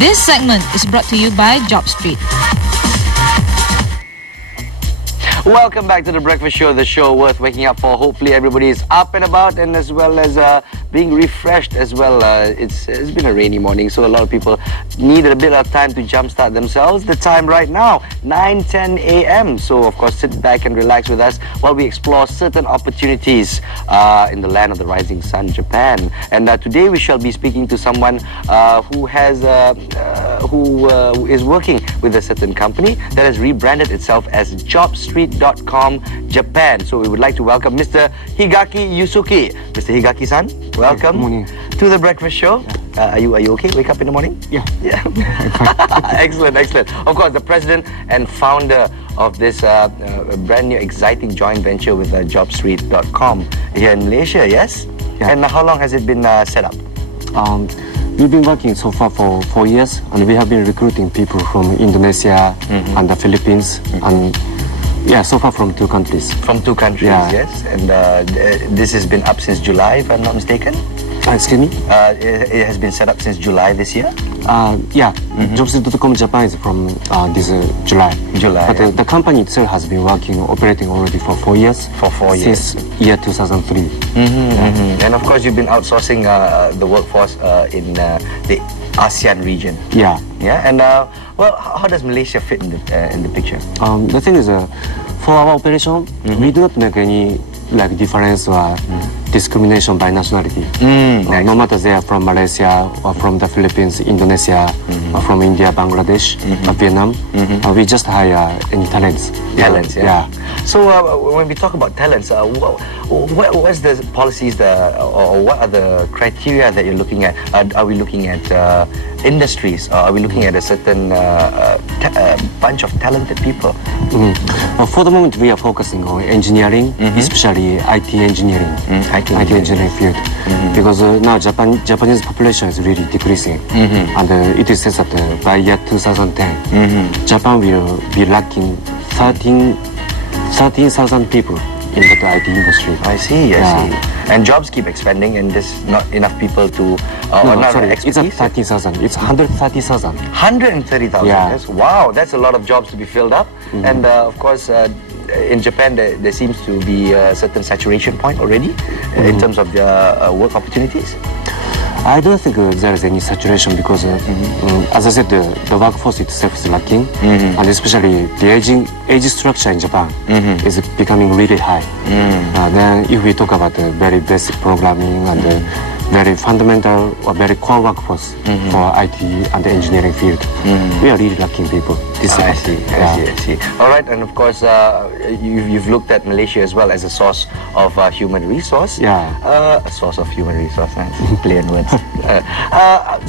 This segment is brought to you by Job Street. Welcome back to the Breakfast Show, the show worth waking up for. Hopefully everybody is up and about, and as well as being refreshed as well. It's been a rainy morning, so a lot of people needed a bit of time to jumpstart themselves. The time right now, 9:10 a.m. So of course, sit back and relax with us while we explore certain opportunities in the land of the rising sun, Japan. And today we shall be speaking to someone who is working with a certain company that has rebranded itself as JobStreet.com Japan. So we would like to welcome Mr. Higaki Yusuke. Mr. Higaki-san, welcome to the Breakfast Show. Yeah. Are you okay? Wake up in the morning? Yeah. Excellent. Of course, the president and founder of this brand new exciting joint venture with JobStreet.com here in Malaysia, yes? Yeah. And how long has it been set up? We've been working so far for 4 years, and we have been recruiting people from Indonesia and the Philippines, and so far from 2 countries. From 2 countries, yes. And this has been up since July, if I'm not mistaken. Excuse me? It has been set up since July this year? JobStreet.com Japan is from this July. But the company itself has been operating already for 4 years. For 4 years. Since year 2003. And of course, you've been outsourcing the workforce in the ASEAN region. Yeah. And how does Malaysia fit in the picture? The thing is, for our operation, we do not make any difference or discrimination by nationality. No matter they are from Malaysia or from the Philippines, Indonesia, or from India, Bangladesh, or Vietnam, we just hire any talents. Yeah. So when we talk about talents, what's the policies or what are the criteria that you're looking at? Are we looking at industries? Or are we looking at a certain bunch of talented people? For the moment, we are focusing on engineering, especially IT engineering. IT engineering field, because now Japanese population is really decreasing, and it is said that by year 2010, Japan will be lacking 13,000 people in the IT industry. I see. And jobs keep expanding, and there's not enough people to. It's not 13,000. It's 130,000. 130,000. Yeah. Yes. Wow, that's a lot of jobs to be filled up, and of course. In Japan, there seems to be a certain saturation point already in terms of the work opportunities. I don't think there is any saturation because, as I said, the workforce itself is lacking, and especially the age structure in Japan is becoming really high. Then, if we talk about the very basic programming and the very fundamental or very core workforce for IT and the engineering field, we are really lacking people. I see. All right, and of course, you've looked at Malaysia as well as a source of human resource. Yeah. A source of human resource. Play on words.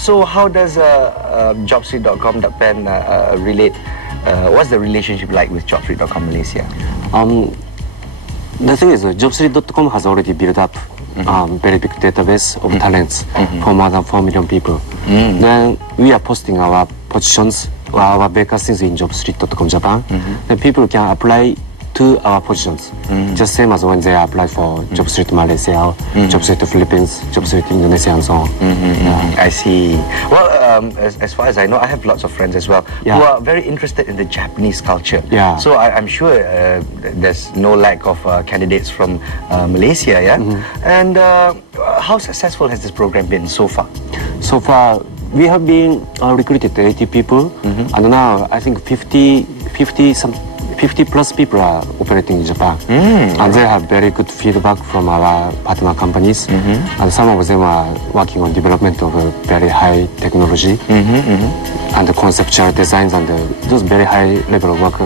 So, how does JobStreet.com Japan relate? What's the relationship like with JobStreet.com Malaysia? The thing is, JobStreet.com has already built up very big database of talents for more than 4 million people. Then we are posting our positions, our vacancies in JobStreet.com Japan. Then people can apply to our positions, just same as when they apply for JobStreet Malaysia, JobStreet Philippines, JobStreet Indonesia, and so on. I see. Well, as far as I know, I have lots of friends as well who are very interested in the Japanese culture. So I'm sure there's no lack of candidates from Malaysia. And how successful has this program been so far? So far, we have been recruited 80 people, and now I think 50 plus people are operating in Japan, and they have very good feedback from our partner companies, and some of them are working on development of very high technology and the conceptual designs and those very high level of work.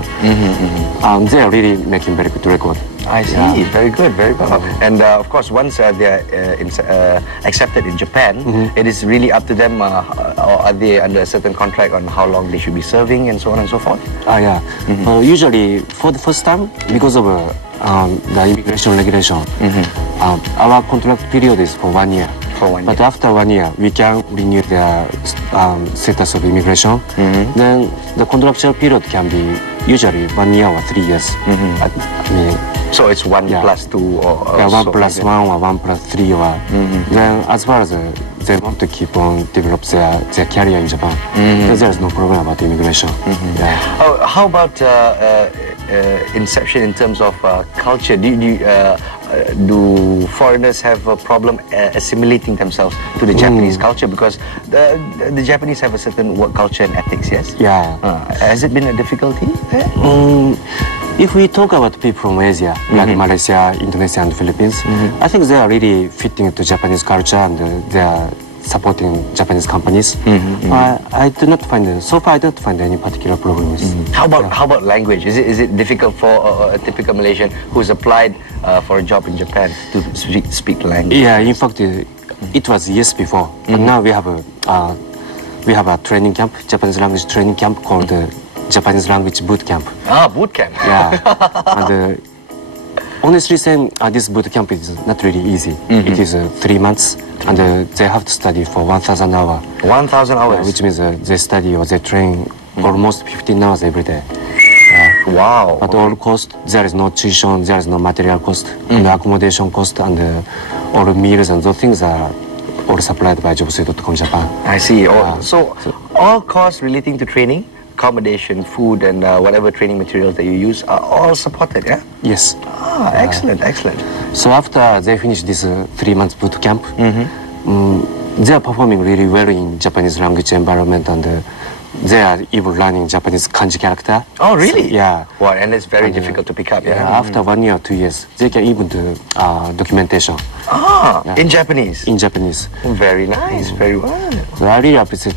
They are really making very good record. I see. Very good, very well. And of course, once they are accepted in Japan, it is really up to them, or are they under a certain contract on how long they should be serving and so on and so forth? Usually, for the first time, because of the immigration regulation, our contract period is for 1 year. But after 1 year, we can renew the status of immigration. Then the contractual period can be usually 1 year or 3 years. So it's 1 Yeah. plus 2 or Yeah, 1 so plus like 1 or 1 plus 3 or then as far as they want to keep on develop their career in Japan, there is no problem about immigration. Yeah. Oh, how about inception in terms of culture? Do foreigners have a problem assimilating themselves to the Japanese culture? Because the Japanese have a certain work culture and ethics, yes? Yeah. Has it been a difficulty there? If we talk about people from Asia, like Malaysia, Indonesia, and Philippines, I think they are really fitting to Japanese culture and they are supporting Japanese companies. I do not find so far. I don't find any particular problems. How about language? Is it difficult for a typical Malaysian who's applied for a job in Japan to speak the language? Yeah, in fact, it was years before, but now we have a training camp, Japanese language training camp called Japanese language boot camp. Ah, boot camp. Yeah, and honestly saying, this boot camp is not really easy. It is 3 months, and they have to study for 1,000 hours. 1,000 hours? Which means they study or they train almost 15 hours every day. Wow. At all cost, there is no tuition, there is no material cost, and accommodation cost, and all meals and those things are all supplied by jobstreet.com Japan. I see. So all costs relating to training, accommodation, food, and whatever training materials that you use are all supported, yeah? Yes. Ah, excellent, excellent. So after they finish this 3 months boot camp, they are performing really well in Japanese language environment, and they are even learning Japanese kanji character. Oh, really? So, yeah. Wow, and it's very difficult to pick up, yeah? After 1 year or 2 years, they can even do documentation. Ah, in Japanese? In Japanese. Very nice, very well. So I really appreciate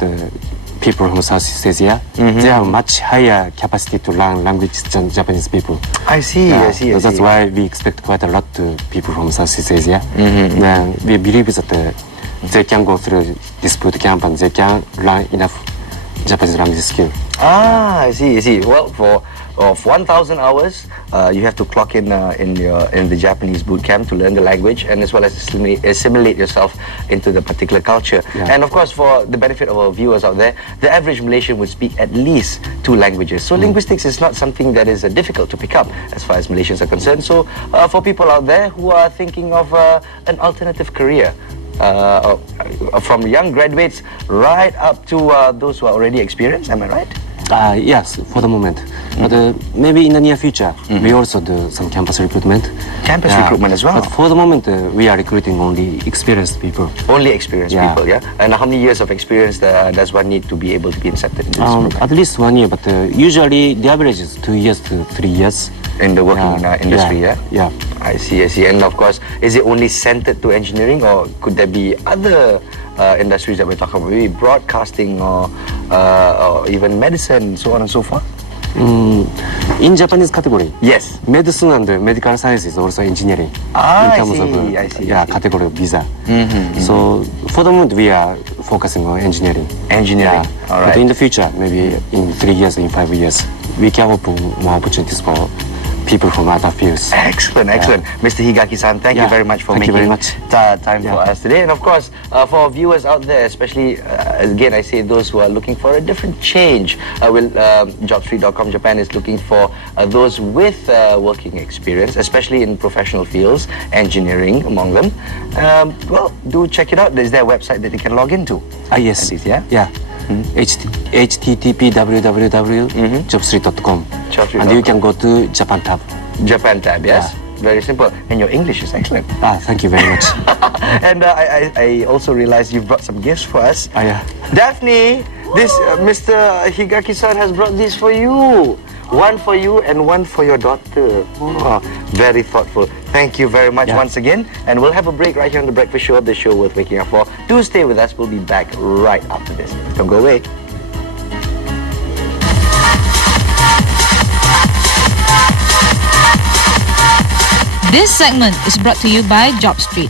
people from Southeast Asia. They have much higher capacity to learn language than Japanese people. I see. So that's why we expect quite a lot to people from Southeast Asia. Then we believe that they can go through this boot camp and they can learn enough Japanese language skill. Ah, I see. Well, for 1,000 hours, you have to clock in the Japanese boot camp to learn the language and as well as assimilate yourself into the particular culture. Yeah. And of course, for the benefit of our viewers out there, the average Malaysian would speak at least 2 languages. So linguistics is not something that is difficult to pick up as far as Malaysians are concerned. So for people out there who are thinking of an alternative career, from young graduates right up to those who are already experienced, am I right? Yes, for the moment. But maybe in the near future, we also do some campus recruitment. Campus recruitment as well? But for the moment, we are recruiting only experienced people. Only experienced people, yeah? And how many years of experience does one need to be able to be accepted in this program? At least 1 year, but usually the average is 2 years to 3 years. In the working industry, yeah? Yeah. I see. And of course, is it only centered to engineering or could there be other industries that we're talking about? Maybe broadcasting or even medicine, so on and so forth? In Japanese category, yes, medicine and medical science is also engineering. Ah, in terms I see. category of visa. So for the moment, we are focusing on engineering. Engineering, all right. But in the future, maybe in 3 years, in 5 years, we can open more opportunities for people from other fields. Excellent. Mr. Higaki-san, thank you very much for making time for us today. And of course, for our viewers out there, especially, again, I say those who are looking for a different change, jobstreet.com Japan is looking for those with working experience, especially in professional fields, engineering among them. Well, do check it out. Is there a website that they can log into? Yes. Least, yeah? Yeah. http www.jobstreet.com and you can go to Japan tab. Japan tab, yes. Very simple. And your English is excellent. Thank you very much. And I also realized you've brought some gifts for us. Yeah. Daphne, this Mr. Higaki-san has brought these for you. One for you and one for your daughter. Oh, very thoughtful. Thank you very much once again. And we'll have a break right here on The Breakfast Show, the show worth waking up for. Do stay with us. We'll be back right after this. Don't go away. This segment is brought to you by JobStreet.